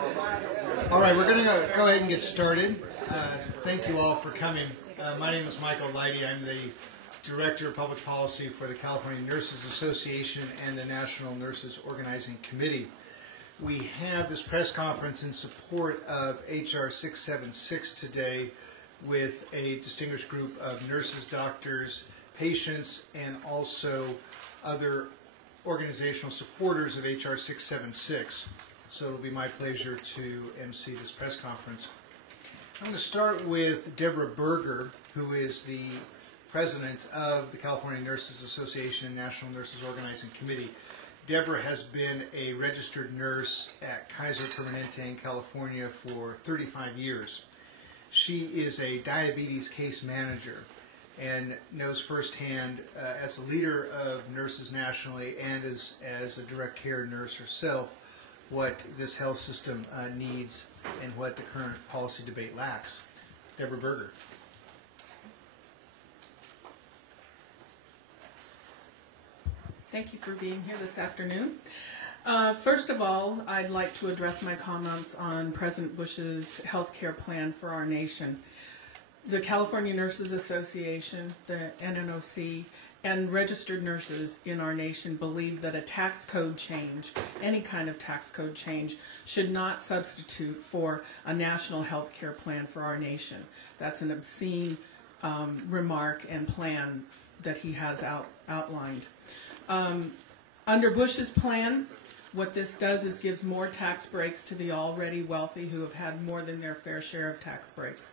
All right, we're going to go ahead and get started. Thank you all for coming. My name is Michael Leidy. I'm the Director of Public Policy for the California Nurses Association and the National Nurses Organizing Committee. We have this press conference in support of H.R. 676 today with a distinguished group of nurses, doctors, patients, and also other organizational supporters of H.R. 676. So it'll be my pleasure to MC this press conference. I'm going to start with Deborah Berger, who is the president of the California Nurses Association and National Nurses Organizing Committee. Deborah has been a registered nurse at Kaiser Permanente in California for 35 years. She is a diabetes case manager and knows firsthand as a leader of nurses nationally and as a direct care nurse herself what this health system needs and what the current policy debate lacks. Deborah Berger. Thank you for being here this afternoon. First of all, I'd like to address my comments on President Bush's health care plan for our nation. The California Nurses Association, the NNOC, and registered nurses in our nation believe that a tax code change, any kind of tax code change, should not substitute for a national health care plan for our nation. That's an obscene remark and plan that he has outlined. Under Bush's plan, what this does is gives more tax breaks to the already wealthy who have had more than their fair share of tax breaks.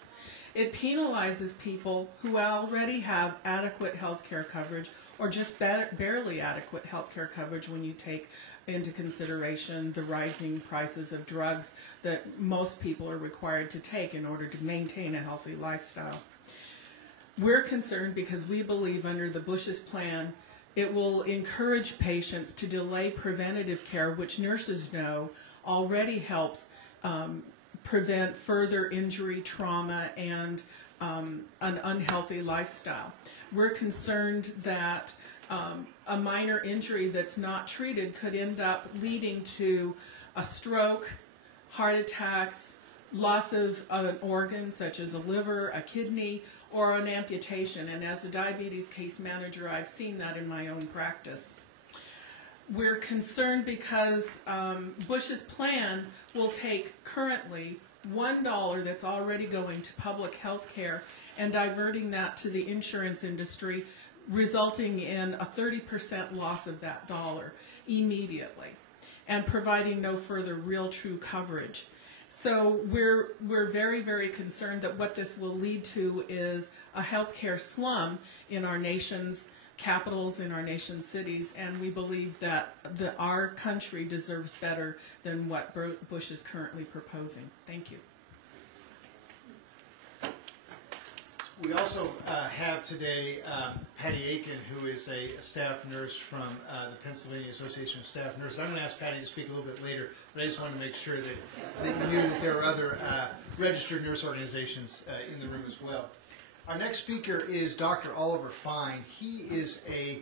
It penalizes people who already have adequate health care coverage or just barely adequate health care coverage when you take into consideration the rising prices of drugs that most people are required to take in order to maintain a healthy lifestyle. We're concerned because we believe under the Bush's plan it will encourage patients to delay preventative care, which nurses know already helps prevent further injury, trauma, and an unhealthy lifestyle. We're concerned that a minor injury that's not treated could end up leading to a stroke, heart attacks, loss of an organ such as a liver, a kidney, or an amputation. And as a diabetes case manager, I've seen that in my own practice. We're concerned because Bush's plan will take currently $1 that's already going to public health care and diverting that to the insurance industry, resulting in a 30% loss of that dollar immediately and providing no further real true coverage. So we're very, very concerned that what this will lead to is a healthcare slum in our nation's capitals, in our nation's cities, and we believe that our country deserves better than what Bush is currently proposing. Thank you. We also have today Patty Aiken, who is a staff nurse from the Pennsylvania Association of Staff Nurses. I'm going to ask Patty to speak a little bit later, but I just wanted to make sure that you knew that there are other registered nurse organizations in the room as well. Our next speaker is Dr. Oliver Fine. He is a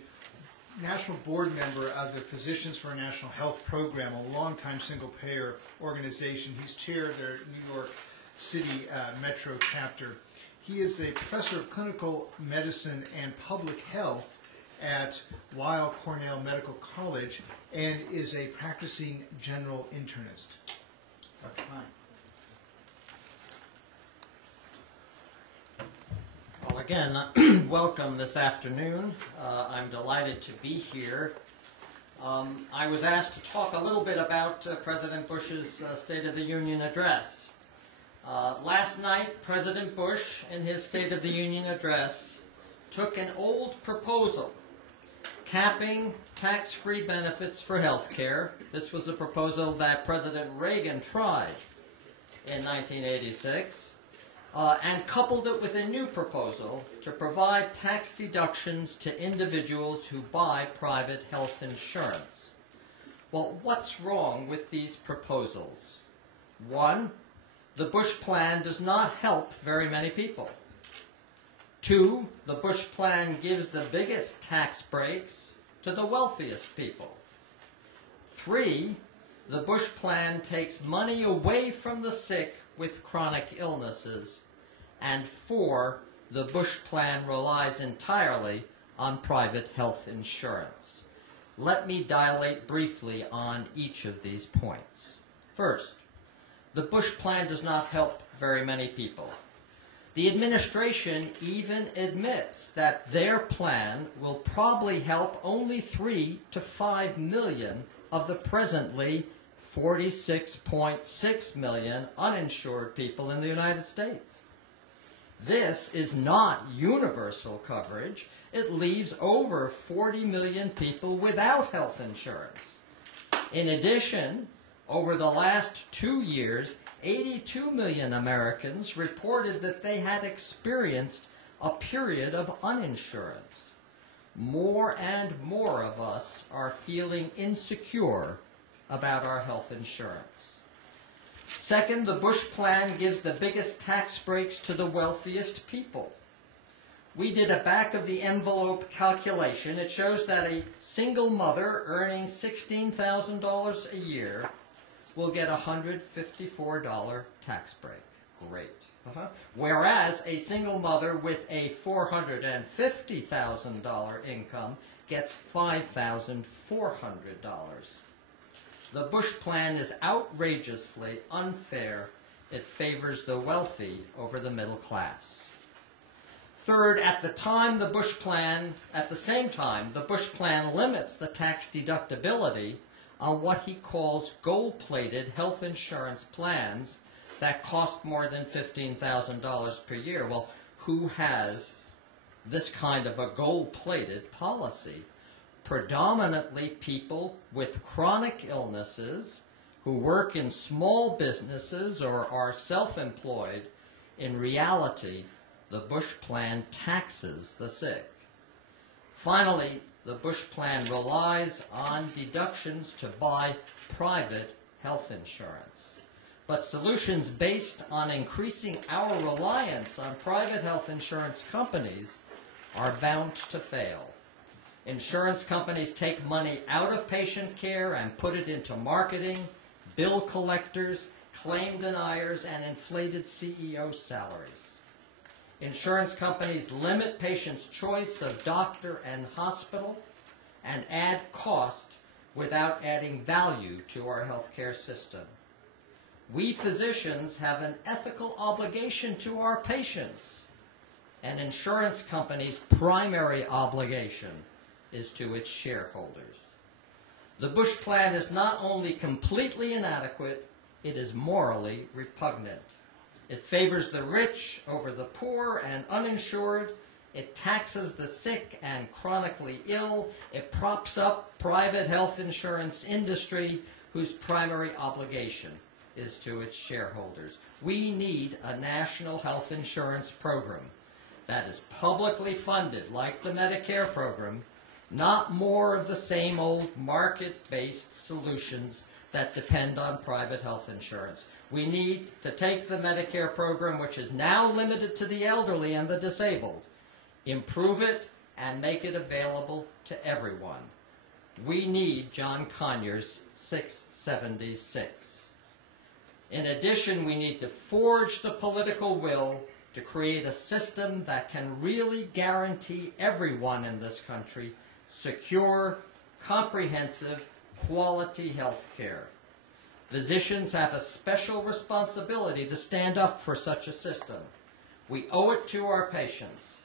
national board member of the Physicians for a National Health Program, a longtime single-payer organization. He's chair of their New York City Metro chapter. He is a professor of clinical medicine and public health at Weill Cornell Medical College and is a practicing general internist. Dr. Fine. Well, again, welcome this afternoon. I'm delighted to be here. I was asked to talk a little bit about President Bush's State of the Union address. Last night, President Bush, in his State of the Union address, took an old proposal, capping tax-free benefits for health care. This was a proposal that President Reagan tried in 1986, and coupled it with a new proposal to provide tax deductions to individuals who buy private health insurance. Well, what's wrong with these proposals? One, the Bush plan does not help very many people. Two, the Bush plan gives the biggest tax breaks to the wealthiest people. Three, the Bush plan takes money away from the sick with chronic illnesses, and 4, the Bush plan relies entirely on private health insurance. Let me dilate briefly on each of these points. First, the Bush plan does not help very many people. The administration even admits that their plan will probably help only 3 to 5 million of the presently 46.6 million uninsured people in the United States. This is not universal coverage. It leaves over 40 million people without health insurance. In addition, over the last 2 years, 82 million Americans reported that they had experienced a period of uninsurance. More and more of us are feeling insecure about our health insurance. Second, the Bush plan gives the biggest tax breaks to the wealthiest people. We did a back-of-the-envelope calculation. It shows that a single mother earning $16,000 a year will get a $154 tax break. Great. Whereas a single mother with a $450,000 income gets $5,400. The Bush plan is outrageously unfair. It favors the wealthy over the middle class. Third, at the same time, the Bush plan limits the tax deductibility on what he calls gold-plated health insurance plans that cost more than $15,000 per year. Well, who has this kind of a gold-plated policy? Predominantly people with chronic illnesses who work in small businesses or are self-employed. In reality, the Bush plan taxes the sick. Finally, the Bush plan relies on deductions to buy private health insurance. But solutions based on increasing our reliance on private health insurance companies are bound to fail. Insurance companies take money out of patient care and put it into marketing, bill collectors, claim deniers, and inflated CEO salaries. Insurance companies limit patients' choice of doctor and hospital and add cost without adding value to our healthcare system. We physicians have an ethical obligation to our patients. An insurance company's primary obligation is to its shareholders. The Bush plan is not only completely inadequate, it is morally repugnant. It favors the rich over the poor and uninsured. It taxes the sick and chronically ill. It props up private health insurance industry whose primary obligation is to its shareholders. We need a national health insurance program that is publicly funded like the Medicare program, not more of the same old market-based solutions that depend on private health insurance. We need to take the Medicare program, which is now limited to the elderly and the disabled, improve it, and make it available to everyone. We need John Conyers 676. In addition, we need to forge the political will to create a system that can really guarantee everyone in this country secure, comprehensive, quality health care. Physicians have a special responsibility to stand up for such a system. We owe it to our patients.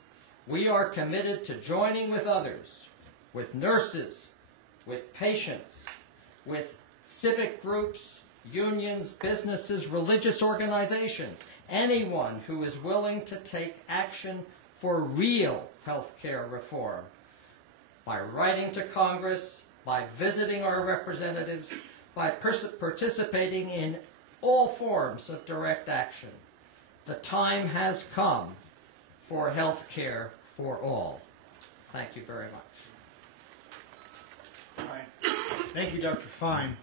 We are committed to joining with others, with nurses, with patients, with civic groups, unions, businesses, religious organizations, anyone who is willing to take action for real health care reform, by writing to Congress, by visiting our representatives, by participating in all forms of direct action. The time has come for health care for all. Thank you very much. Thank you, Dr. Fine.